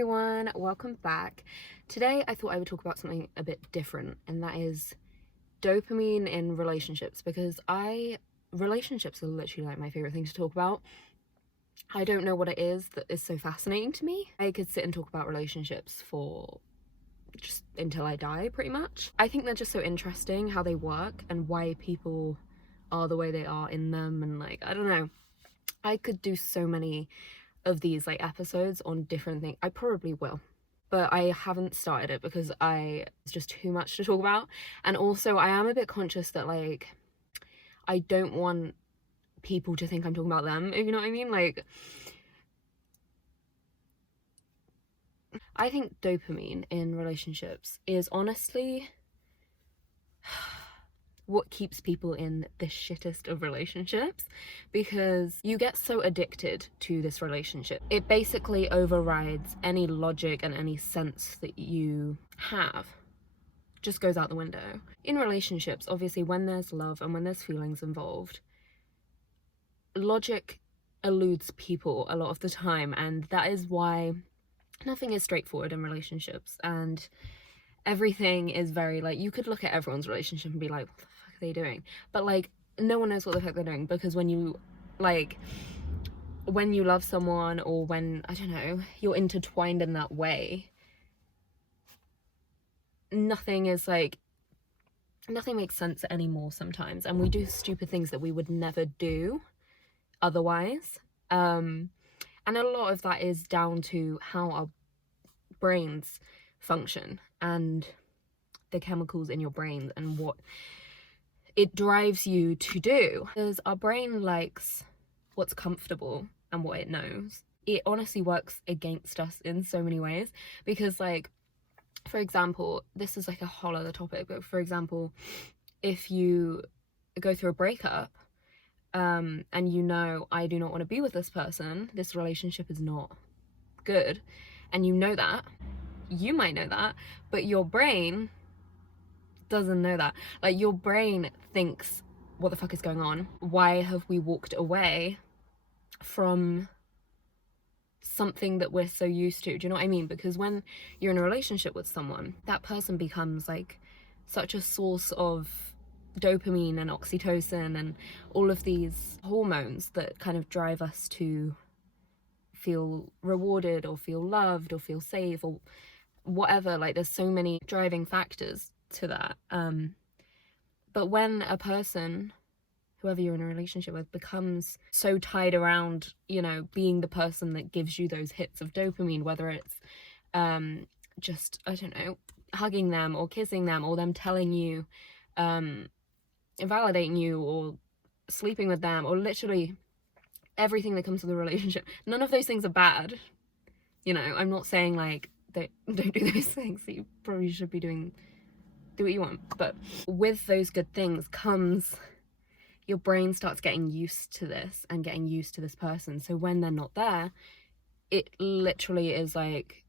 everyone, welcome back. Today I thought I would talk about something a bit different, and that is dopamine in relationships, because relationships are literally like my favorite thing to talk about. I don't know what it is that is so fascinating to me. I could sit and talk about relationships for just until I die, pretty much. I think they're just so interesting how they work and why people are the way they are in them, and like, I don't know. I could do so many of these like episodes on different things. I probably will, but I haven't started it because it's just too much to talk about. And also I am a bit conscious that like I don't want people to think I'm talking about them, if you know what I mean. Like, I think dopamine in relationships is honestly what keeps people in the shittest of relationships, because you get so addicted to this relationship. It basically overrides any logic and any sense that you have. Just goes out the window. In relationships, obviously, when there's love and when there's feelings involved, logic eludes people a lot of the time, and that is why nothing is straightforward in relationships, and everything is very like, you could look at everyone's relationship and be like, what the fuck are they doing? But like, no one knows what the fuck they're doing, because when you love someone, or when, I don't know, you're intertwined in that way, nothing makes sense anymore sometimes, and we do stupid things that we would never do otherwise. And a lot of that is down to how our brains function and the chemicals in your brain and what it drives you to do, because our brain likes what's comfortable and what it knows. It honestly works against us in so many ways, because like, for example, this is like a whole other topic, but for example, if you go through a breakup, and you know, I do not want to be with this person, this relationship is not good, and you know that, you might know that, but your brain doesn't know that. Like, your brain thinks, what the fuck is going on? Why have we walked away from something that we're so used to? Do you know what I mean? Because when you're in a relationship with someone, that person becomes like such a source of dopamine and oxytocin and all of these hormones that kind of drive us to feel rewarded or feel loved or feel safe or whatever. Like, there's so many driving factors to that. But when a person, whoever you're in a relationship with, becomes so tied around, you know, being the person that gives you those hits of dopamine, whether it's just, I don't know, hugging them or kissing them, or them telling you, validating you, or sleeping with them, or literally everything that comes with a relationship. None of those things are bad. You know, I'm not saying like, don't do those things that you probably should be doing. Do what you want. But with those good things comes, your brain starts getting used to this and getting used to this person. So when they're not there, it literally is like,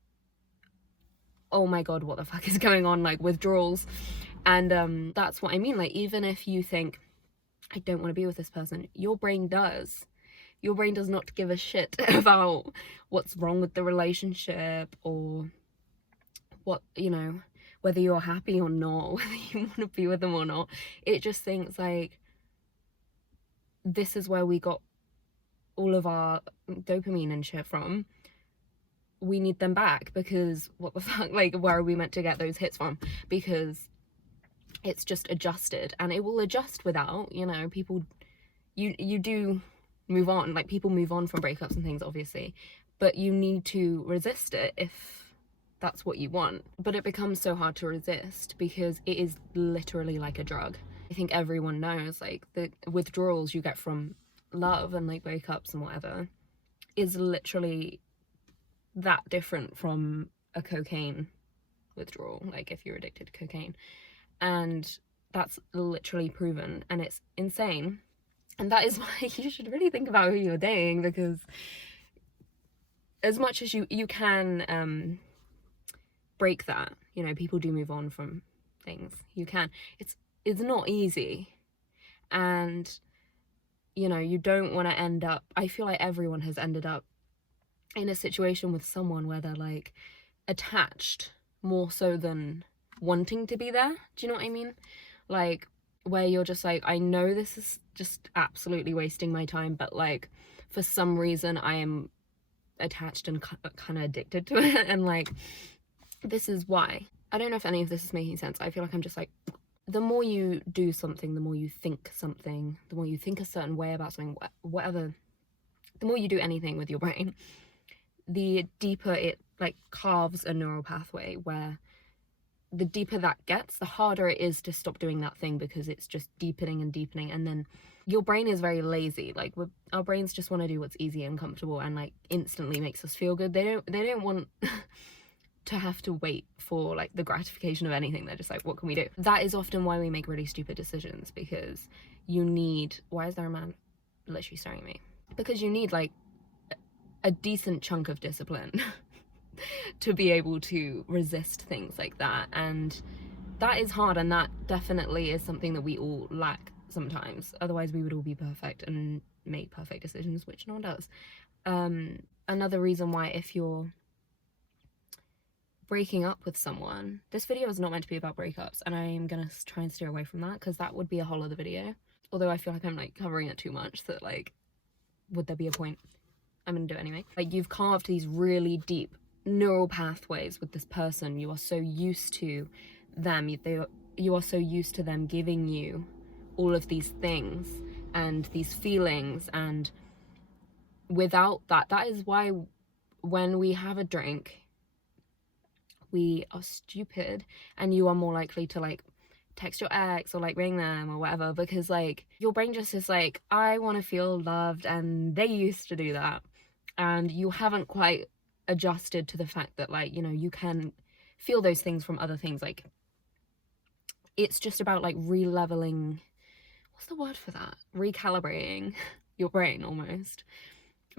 oh my god, what the fuck is going on? Like, withdrawals. And that's what I mean. Like, even if you think, I don't want to be with this person, your brain does. Your brain does not give a shit about what's wrong with the relationship, or what, you know, whether you're happy or not, whether you want to be with them or not. It just thinks like, this is where we got all of our dopamine and shit from. We need them back, because what the fuck, like, where are we meant to get those hits from? Because it's just adjusted, and it will adjust without, you know, people, you do move on. Like, people move on from breakups and things, obviously, but you need to resist it if that's what you want. But it becomes so hard to resist because it is literally like a drug. I think everyone knows, like, the withdrawals you get from love and like breakups and whatever is literally that different from a cocaine withdrawal, like if you're addicted to cocaine. And that's literally proven, and it's insane. And that is why you should really think about who you're dating, because as much as you can break that, you know, people do move on from things. You can. It's not easy, and you know, you don't want to end up, I feel like everyone has ended up in a situation with someone where they're like attached more so than wanting to be there. Do you know what I mean? Like, where you're just like, I know this is just absolutely wasting my time, but like for some reason I am attached and kind of addicted to it, and like this is why. I don't know if any of this is making sense. I feel like I'm just like, the more you do something, the more you think something, the more you think a certain way about something, whatever, the more you do anything with your brain, the deeper it like carves a neural pathway, where the deeper that gets, the harder it is to stop doing that thing, because it's just deepening and deepening. And then your brain is very lazy. Like, our brains just want to do what's easy and comfortable and like instantly makes us feel good. They don't want to have to wait for like the gratification of anything. They're just like, what can we do? That is often why we make really stupid decisions, because you need, why is there a man literally staring at me? Because you need like a decent chunk of discipline to be able to resist things like that. And that is hard, and that definitely is something that we all lack sometimes. Otherwise we would all be perfect and make perfect decisions, which no one does. Another reason why, if you're breaking up with someone, this video is not meant to be about breakups, and I am gonna try and steer away from that, because that would be a whole other video. Although I feel like I'm like covering it too much, that like, would there be a point? I'm gonna do it anyway. Like, you've carved these really deep neural pathways with this person. You are so used to them, you are so used to them giving you all of these things and these feelings, and without that, that is why when we have a drink we are stupid, and you are more likely to like text your ex or like ring them or whatever, because like your brain just is like, I want to feel loved, and they used to do that, and you haven't quite adjusted to the fact that like, you know, you can feel those things from other things. Like, it's just about like re-leveling, what's the word for that, recalibrating your brain almost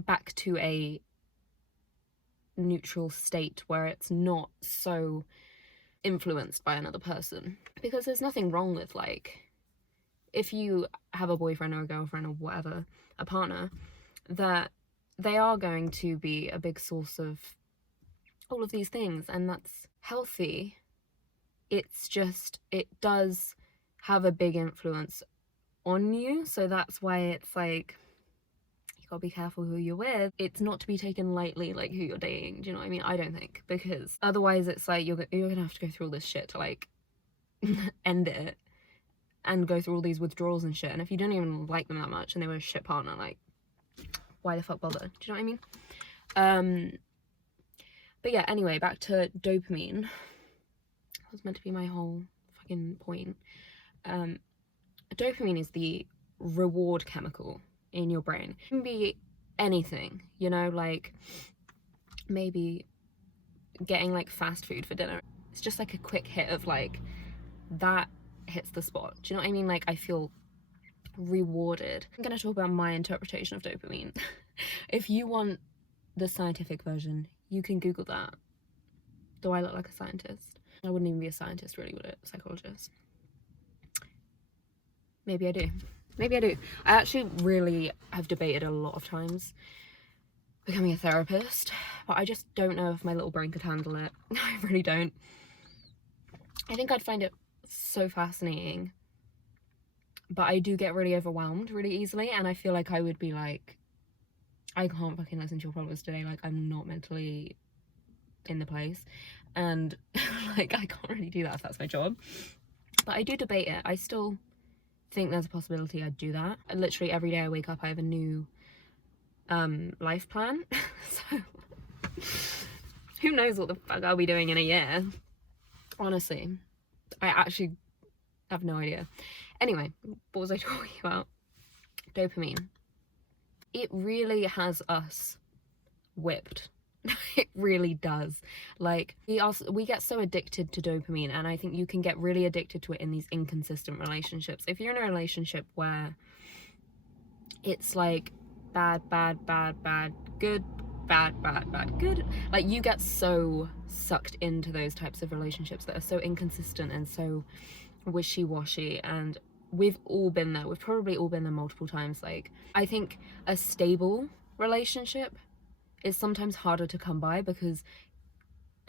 back to a neutral state where it's not so influenced by another person. Because there's nothing wrong with like, if you have a boyfriend or a girlfriend or whatever, a partner, that they are going to be a big source of all of these things, and that's healthy. It's just, it does have a big influence on you, so that's why it's like, you gotta be careful who you're with. It's not to be taken lightly, like who you're dating. Do you know what I mean? I don't think, because otherwise it's like you're gonna have to go through all this shit to like end it, and go through all these withdrawals and shit. And if you don't even like them that much and they were a shit partner, like, why the fuck bother? Do you know what I mean? But yeah, anyway, back to dopamine. That was meant to be my whole fucking point. Dopamine is the reward chemical in your brain. It can be anything, you know, like maybe getting like fast food for dinner. It's just like a quick hit of like, that hits the spot. Do you know what I mean? Like, I feel rewarded. I'm gonna talk about my interpretation of dopamine. If you want the scientific version, you can Google that. Do I look like a scientist? I wouldn't even be a scientist, really, would it? Psychologist. Maybe I do. Maybe I do. I actually really have debated a lot of times becoming a therapist, but I just don't know if my little brain could handle it. I really don't. I think I'd find it so fascinating, but I do get really overwhelmed really easily, and I feel like I would be like, I can't fucking listen to your problems today, like I'm not mentally in the place, and like I can't really do that if that's my job. But I do debate it. I still think there's a possibility I'd do that. And literally every day I wake up I have a new life plan. So who knows what the fuck I'll be doing in a year, honestly. I actually have no idea. Anyway, what was I talking about? Dopamine. It really has us whipped. It really does. Like, we get so addicted to dopamine, and I think you can get really addicted to it in these inconsistent relationships. If you're in a relationship where it's like bad, bad, bad, bad, good, bad, bad, bad, good, like you get so sucked into those types of relationships that are so inconsistent and so wishy-washy, and we've all been there. We've probably all been there multiple times. Like, I think a stable relationship is sometimes harder to come by, because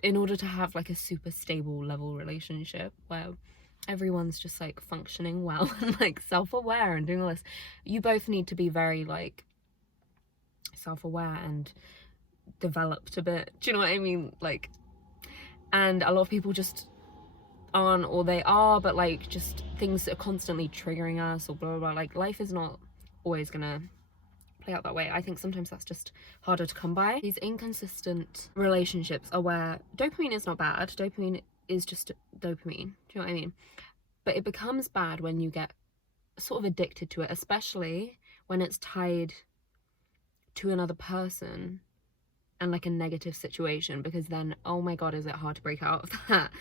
in order to have like a super stable level relationship where everyone's just like functioning well and like self-aware and doing all this, you both need to be very like self-aware and developed a bit, do you know what I mean? Like, and a lot of people just aren't, or they are, but like just things are constantly triggering us, or blah blah blah. Like, life is not always gonna play out that way. I think sometimes that's just harder to come by. These inconsistent relationships are where dopamine is not bad, dopamine is just dopamine, do you know what I mean? But it becomes bad when you get sort of addicted to it, especially when it's tied to another person and like a negative situation, because then, oh my god, is it hard to break out of that?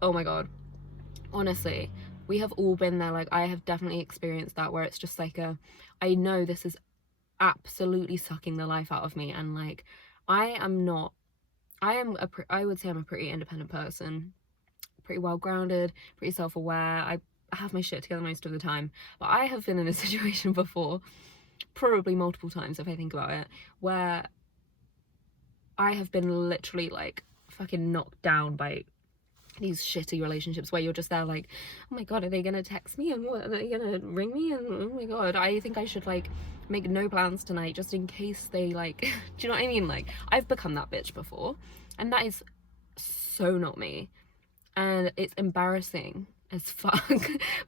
Oh my god, honestly, we have all been there. Like, I have definitely experienced that, where it's just like I know this is absolutely sucking the life out of me, and like I would say I'm a pretty independent person, pretty well grounded, pretty self-aware. I have my shit together most of the time, but I have been in a situation before, probably multiple times if I think about it, where I have been literally like fucking knocked down by these shitty relationships, where you're just there like, oh my god, are they gonna text me, and what, are they gonna ring me, and oh my god, I think I should like make no plans tonight just in case they like do you know what I mean? Like, I've become that bitch before, and that is so not me, and it's embarrassing as fuck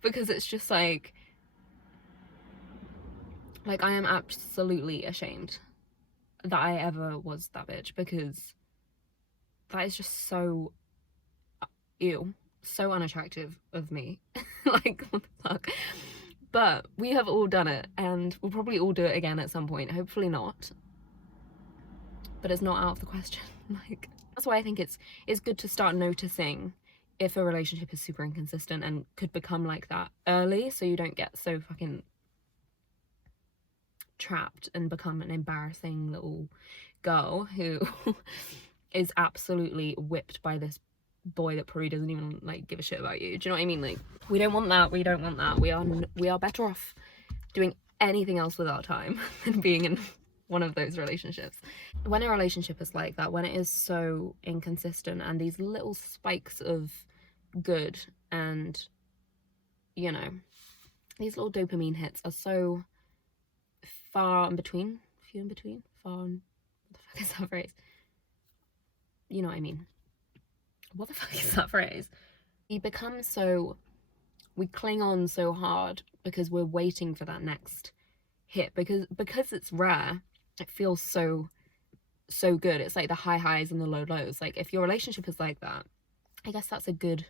because it's just like I am absolutely ashamed that I ever was that bitch, because that is just so ew, so unattractive of me. Like, what the fuck? But we have all done it, and we'll probably all do it again at some point. Hopefully not, but it's not out of the question. Like, that's why I think it's good to start noticing if a relationship is super inconsistent and could become like that early, so you don't get so fucking trapped and become an embarrassing little girl who is absolutely whipped by this boy that probably doesn't even like give a shit about you. Do you know what I mean? Like, we don't want that. We are better off doing anything else with our time than being in one of those relationships. When a relationship is like that, when it is so inconsistent and these little spikes of good and, you know, these little dopamine hits are so far in between, few in between, far and, what the fuck is that phrase? You know what I mean. What the fuck is that phrase? We cling on so hard because we're waiting for that next hit, because it's rare, it feels so good. It's like the high highs and the low lows. Like, if your relationship is like that, I guess that's a good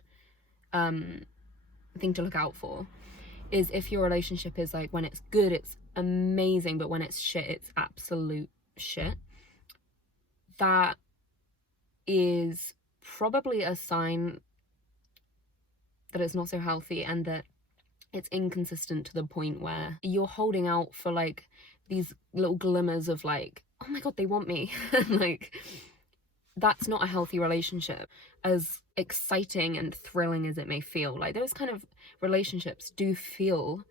thing to look out for, is if your relationship is like, when it's good it's amazing, but when it's shit it's absolute shit. That is probably a sign that it's not so healthy, and that it's inconsistent to the point where you're holding out for like these little glimmers of like, oh my god, they want me. Like, that's not a healthy relationship, as exciting and thrilling as it may feel. Like, those kind of relationships do feel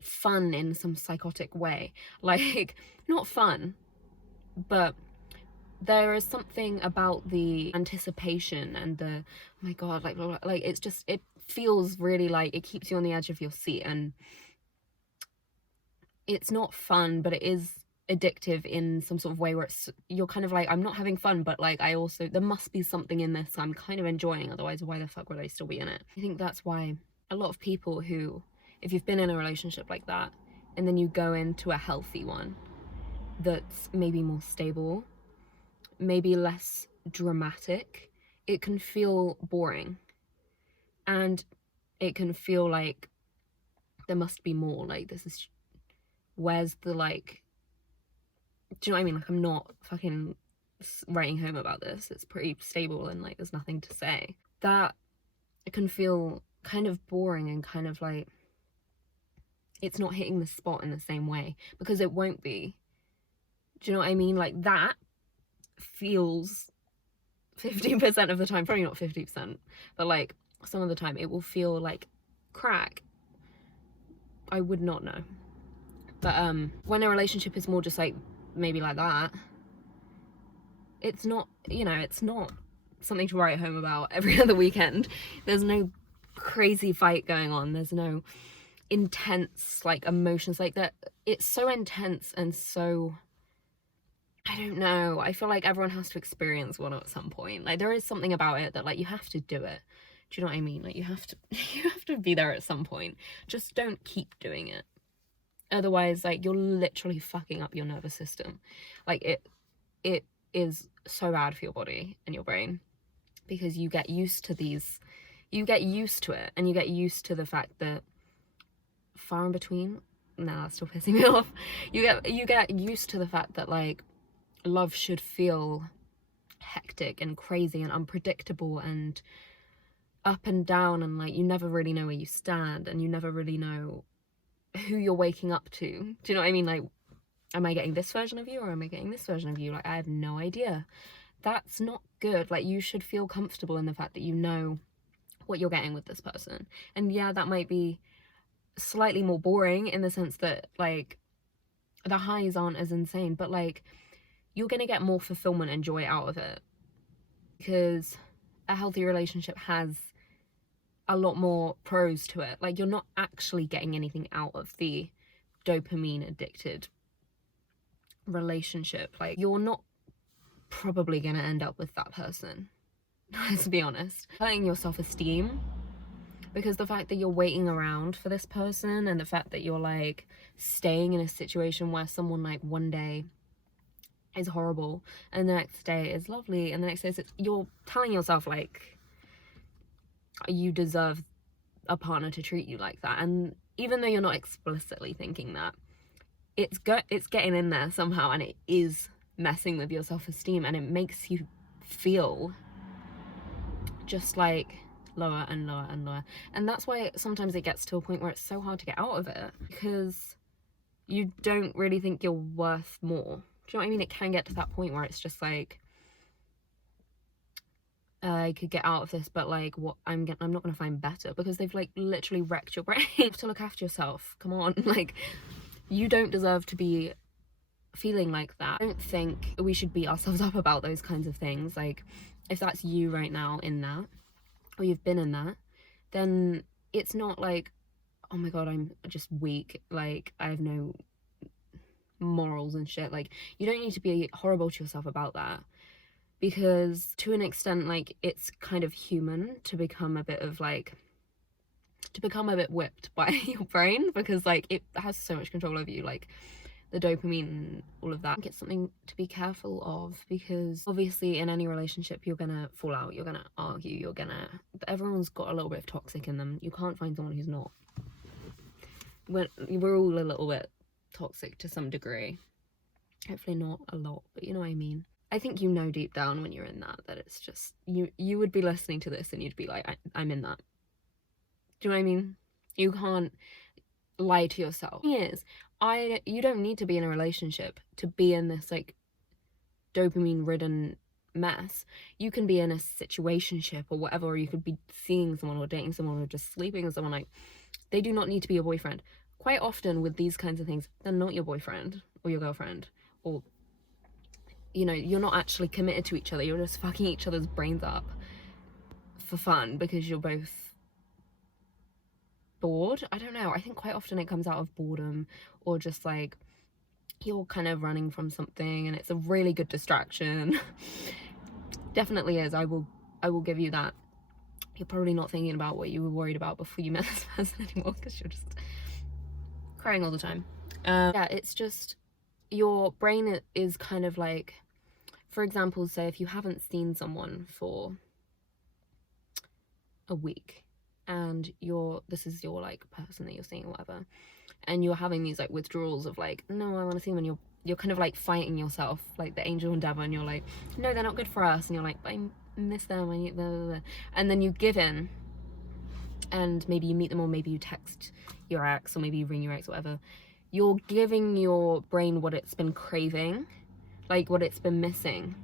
fun in some psychotic way. Like, not fun, but there is something about the anticipation and the, oh my god, like it's just, it feels really like it keeps you on the edge of your seat, and it's not fun, but it is addictive in some sort of way where you're kind of like, I'm not having fun, but like, I also, there must be something in this I'm kind of enjoying, otherwise why the fuck would I still be in it? I think that's why a lot of people who, if you've been in a relationship like that and then you go into a healthy one that's maybe more stable, maybe less dramatic, it can feel boring, and it can feel like there must be more. Like, this is, where's the, like, do you know what I mean? Like, I'm not fucking writing home about this, it's pretty stable and like there's nothing to say. That it can feel kind of boring and kind of like it's not hitting the spot in the same way, because it won't be. Do you know what I mean? Like, that feels 15% of the time, probably not 50%, but like some of the time it will feel like crack. I would not know. But when a relationship is more just like maybe like that. It's not, you know, it's not something to write home about every other weekend. There's no crazy fight going on. There's no intense like emotions like that. It's so intense and so, I don't know, I feel like everyone has to experience one at some point. Like there is something about it that like you have to do it. Do you know what I mean? Like you have to be there at some point. Just don't keep doing it. Otherwise, like you're literally fucking up your nervous system. Like it is so bad for your body and your brain, because you get used to these, you get used to it, and you get used to the fact that far in between, nah, that's still pissing me off. You get used to the fact that like love should feel hectic and crazy and unpredictable and up and down, and like you never really know where you stand, and you never really know who you're waking up to. Do you know what I mean? Like, am I getting this version of you, or am I getting this version of you? Like, I have no idea. That's not good. Like, you should feel comfortable in the fact that you know what you're getting with this person. And yeah, that might be slightly more boring in the sense that like the highs aren't as insane, but like you're gonna get more fulfillment and joy out of it, because a healthy relationship has a lot more pros to it. Like you're not actually getting anything out of the dopamine addicted relationship. Like you're not probably gonna end up with that person. Let's be honest. Hurting your self-esteem, because the fact that you're waiting around for this person, and the fact that you're like staying in a situation where someone like one day is horrible and the next day is lovely, and the next day is, you're telling yourself like you deserve a partner to treat you like that. And even though you're not explicitly thinking that, it's getting in there somehow, and it is messing with your self-esteem, and it makes you feel just like lower and lower and lower. And that's why sometimes it gets to a point where it's so hard to get out of it, because you don't really think you're worth more. Do you know what I mean? It can get to that point where it's just like, I could get out of this, but like what, I'm not gonna find better, because they've like literally wrecked your brain. You have to look after yourself. Come on. Like you don't deserve to be feeling like that. I don't think we should beat ourselves up about those kinds of things. Like if that's you right now in that, or you've been in that, then it's not like, oh my god, I'm just weak, like I have no morals and shit. Like you don't need to be horrible to yourself about that, because to an extent like it's kind of human to become a bit whipped by your brain, because like it has so much control over you, like the dopamine and all of that. I think it's something to be careful of, because obviously in any relationship you're gonna fall out, you're gonna argue, everyone's got a little bit of toxic in them. You can't find someone who's not. We're all a little bit toxic to some degree, hopefully not a lot, but you know what I mean. I think you know deep down when you're in that it's just, you would be listening to this and you'd be like, I'm in that. Do you know what I mean? You can't lie to yourself. You don't need to be in a relationship to be in this like dopamine ridden mess. You can be in a situationship or whatever, or you could be seeing someone or dating someone or just sleeping with someone. Like they do not need to be your boyfriend. Quite often with these kinds of things, they're not your boyfriend or your girlfriend, or you know, you're not actually committed to each other. You're just fucking each other's brains up for fun because you're both bored. I don't know. I think quite often it comes out of boredom, or just like you're kind of running from something and it's a really good distraction. Definitely is. I will give you that. You're probably not thinking about what you were worried about before you met this person anymore, because you're just crying all the time. Yeah, it's just your brain is kind of like, for example, say if you haven't seen someone for a week and this is your like person that you're seeing or whatever, and you're having these like withdrawals of like, no, I want to see them, and you're kind of like fighting yourself like the angel and devil, and you're like, no, they're not good for us, and you're like, I miss them, I need blah, blah, blah. And then you give in, and maybe you meet them, or maybe you text your ex, or maybe you ring your ex, whatever. You're giving your brain what it's been craving, like what it's been missing,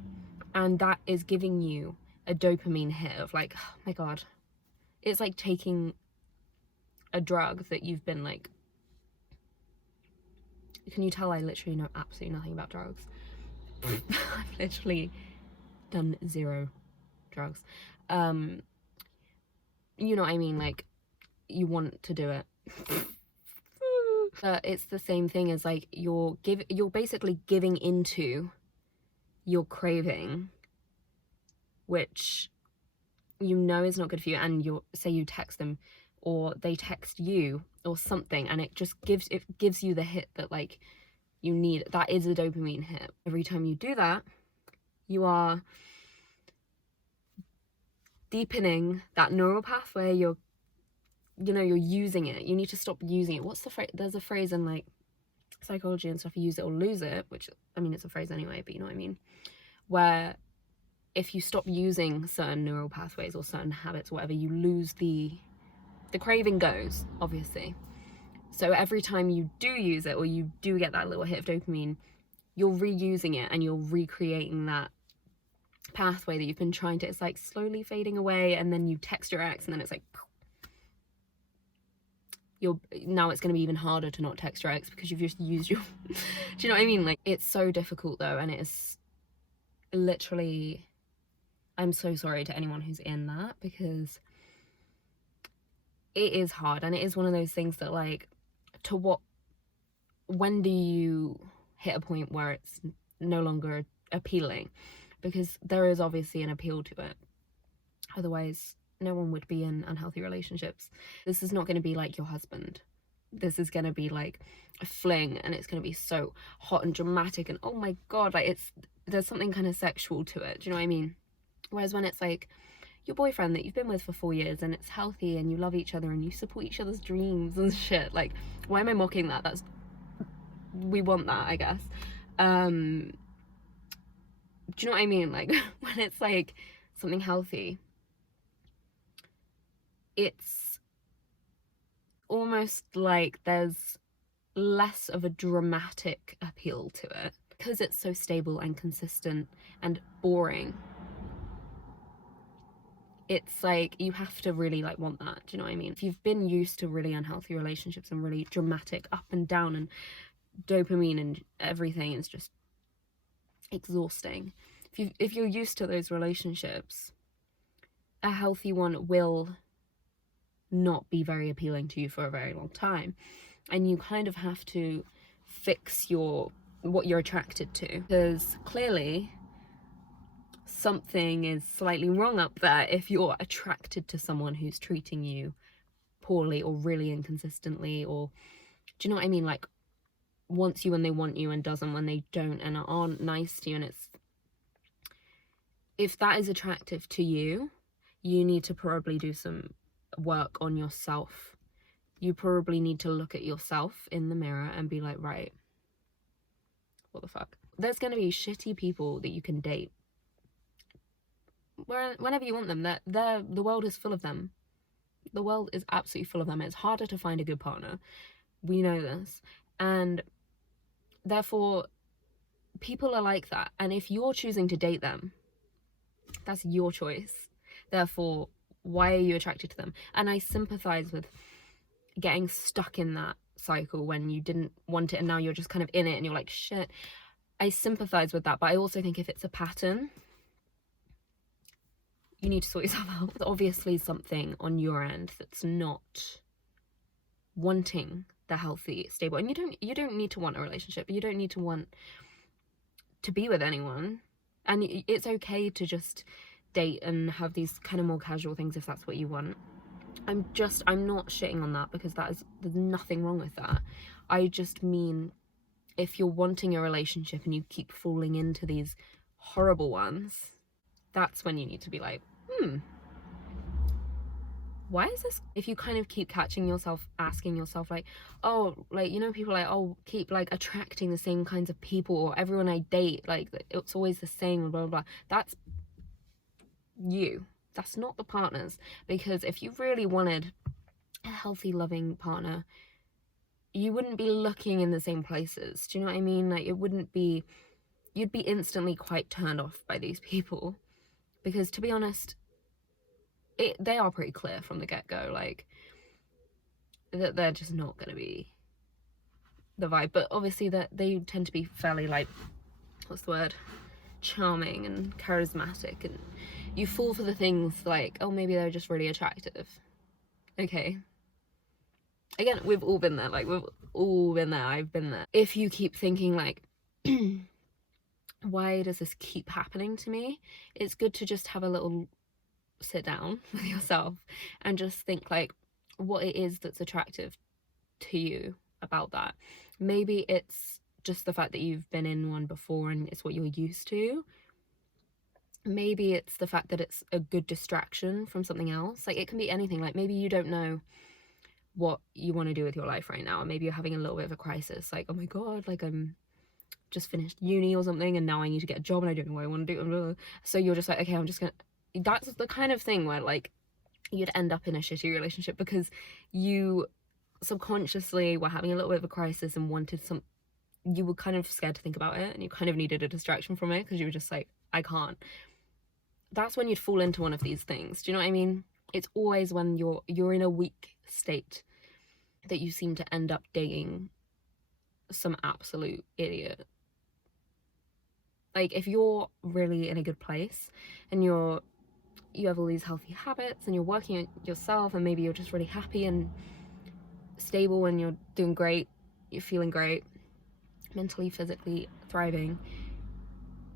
and that is giving you a dopamine hit of like, oh my god. It's like taking a drug that you've been like Can you tell I literally know absolutely nothing about drugs? I've literally done 0 drugs. You know what I mean? Like, you want to do it. But it's the same thing as like you're basically giving into your craving, which you know is not good for you, and say you text them or they text you or something, and it gives you the hit that like you need. That is a dopamine hit. Every time you do that, you are deepening that neural pathway. You're using it. You need to stop using it. What's the phrase? There's a phrase in like psychology and stuff, you use it or lose it, which, I mean, it's a phrase anyway, but you know what I mean, where if you stop using certain neural pathways or certain habits or whatever, you lose the craving goes, obviously. So every time you do use it or you do get that little hit of dopamine, you're reusing it and you're recreating that pathway that you've been trying to, it's like slowly fading away, and then you text your ex and then it's like now it's going to be even harder to not text your ex because you've just used your do you know what I mean? Like, it's so difficult though, and it is literally, I'm so sorry to anyone who's in that, because it is hard, and it is one of those things that like, when do you hit a point where it's no longer appealing? Because there is obviously an appeal to it, otherwise no one would be in unhealthy relationships. This is not going to be like your husband. This is going to be like a fling, and it's going to be so hot and dramatic, and oh my god, like there's something kind of sexual to it, do you know what I mean? Whereas when it's like your boyfriend that you've been with for 4 years, and it's healthy, and you love each other, and you support each other's dreams and shit, like, why am I mocking that? We want that, I guess. Do you know what I mean? Like, when it's like something healthy, it's almost like there's less of a dramatic appeal to it because it's so stable and consistent and boring. It's like you have to really like want that, do you know what I mean? If you've been used to really unhealthy relationships and really dramatic up and down and dopamine and everything, it's just exhausting. If you're used to those relationships, a healthy one will not be very appealing to you for a very long time, and you kind of have to fix what you're attracted to, because clearly something is slightly wrong up there if you're attracted to someone who's treating you poorly or really inconsistently, or do you know what I mean, like wants you when they want you and doesn't when they don't, and aren't nice to you. And if that is attractive to you, you need to probably do some work on yourself. You probably need to look at yourself in the mirror and be like, right, what the fuck? There's going to be shitty people that you can date whenever you want them. The world is full of them. The world is absolutely full of them. It's harder to find a good partner. We know this. And therefore, people are like that. And if you're choosing to date them, that's your choice. Therefore, why are you attracted to them? And I sympathize with getting stuck in that cycle when you didn't want it and now you're just kind of in it and you're like, shit. I sympathize with that, but I also think if it's a pattern, you need to sort yourself out. There's obviously something on your end that's not wanting the healthy, stable, and you don't need to want a relationship. You don't need to want to be with anyone, and it's okay to just date and have these kind of more casual things if that's what you want. I'm not shitting on that, because there's nothing wrong with that. I just mean, if you're wanting a relationship and you keep falling into these horrible ones, that's when you need to be like, why is this? If you kind of keep catching yourself asking yourself like, oh, like, you know, people like, oh, keep like attracting the same kinds of people, or everyone I date, like it's always the same, blah, blah, blah. That's you. That's not the partners. Because if you really wanted a healthy, loving partner, you wouldn't be looking in the same places. Do you know what I mean? Like, you'd be instantly quite turned off by these people. Because to be honest, they are pretty clear from the get-go, like, that they're just not going to be the vibe, but obviously that they tend to be fairly like, what's the word, charming and charismatic, and you fall for the things like, oh, maybe they're just really attractive. Okay, again, we've all been there, like we've all been there, I've been there. If you keep thinking like why does this keep happening to me, it's good to just have a little sit down with yourself and just think like what it is that's attractive to you about that. Maybe it's just the fact that you've been in one before and it's what you're used to. Maybe it's the fact that it's a good distraction from something else. Like, it can be anything. Like, maybe you don't know what you want to do with your life right now, and maybe you're having a little bit of a crisis, like, oh my god, like I'm just finished uni or something and now I need to get a job and I don't know what I want to do. So you're just like, okay, I'm just gonna, that's the kind of thing where like you'd end up in a shitty relationship because you subconsciously were having a little bit of a crisis and wanted some, you were kind of scared to think about it and you kind of needed a distraction from it because you were just like, I can't. That's when you'd fall into one of these things. Do you know what I mean? It's always when you're in a weak state that you seem to end up dating some absolute idiot. Like, if you're really in a good place and you have all these healthy habits and you're working on yourself and maybe you're just really happy and stable and you're doing great, you're feeling great, mentally, physically thriving,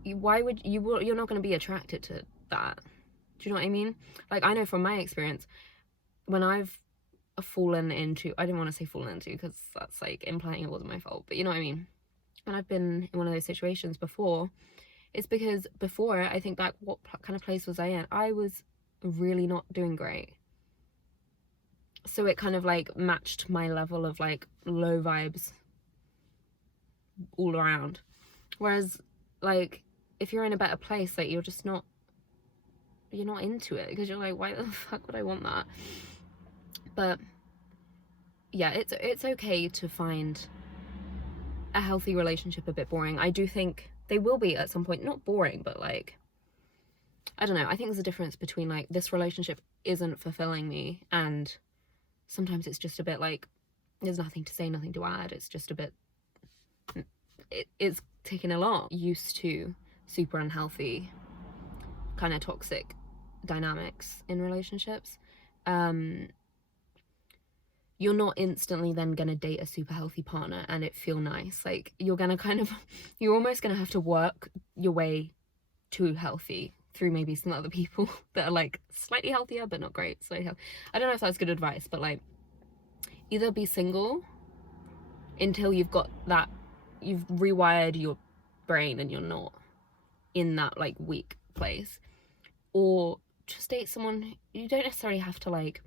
why would you're not going to be attracted to that? Do you know what I mean? Like, I know from my experience, when I've fallen into, I didn't want to say fallen into because that's like implying it wasn't my fault, but you know what I mean, when I've been in one of those situations before, it's because before, I think back, what kind of place was I in? I was really not doing great. So it kind of like matched my level of like low vibes all around. Whereas like if you're in a better place, like you're not into it because you're like, why the fuck would I want that? But yeah, it's okay to find a healthy relationship a bit boring. I do think they will be at some point, not boring, but like, I don't know, I think there's a difference between like, this relationship isn't fulfilling me, and sometimes it's just a bit like, there's nothing to say, nothing to add, it's just a bit, it's taking a lot. Used to super unhealthy, kind of toxic dynamics in relationships, you're not instantly then gonna date a super healthy partner and it feel nice. Like, you're almost gonna have to work your way to healthy through maybe some other people that are like slightly healthier but not great. I don't know if that's good advice, but like, either be single until you've got that, you've rewired your brain and you're not in that like weak place, or just date someone. You don't necessarily have to like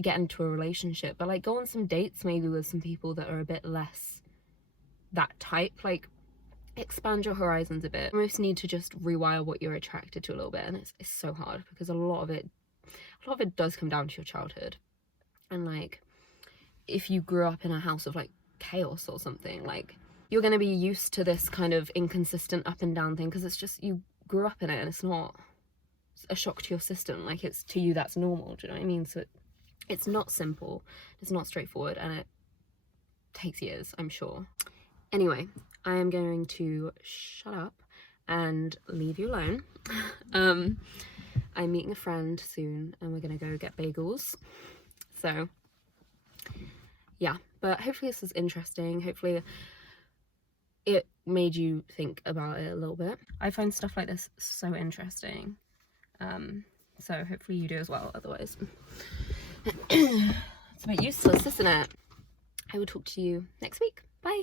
get into a relationship, but like go on some dates maybe with some people that are a bit less that type. Like, expand your horizons a bit. You almost need to just rewire what you're attracted to a little bit, and it's so hard because a lot of it does come down to your childhood. And like, if you grew up in a house of like chaos or something, like, you're going to be used to this kind of inconsistent up and down thing because it's just, you grew up in it and it's not a shock to your system. Like, it's to you, that's normal. Do you know what I mean? So it's not simple, it's not straightforward, and it takes years, I'm sure. Anyway, I am going to shut up and leave you alone. I'm meeting a friend soon and we're gonna go get bagels. So yeah, but hopefully this was interesting. Hopefully it made you think about it a little bit. I find stuff like this so interesting. So hopefully you do as well, otherwise it's a bit useless, isn't it? I will talk to you next week. Bye.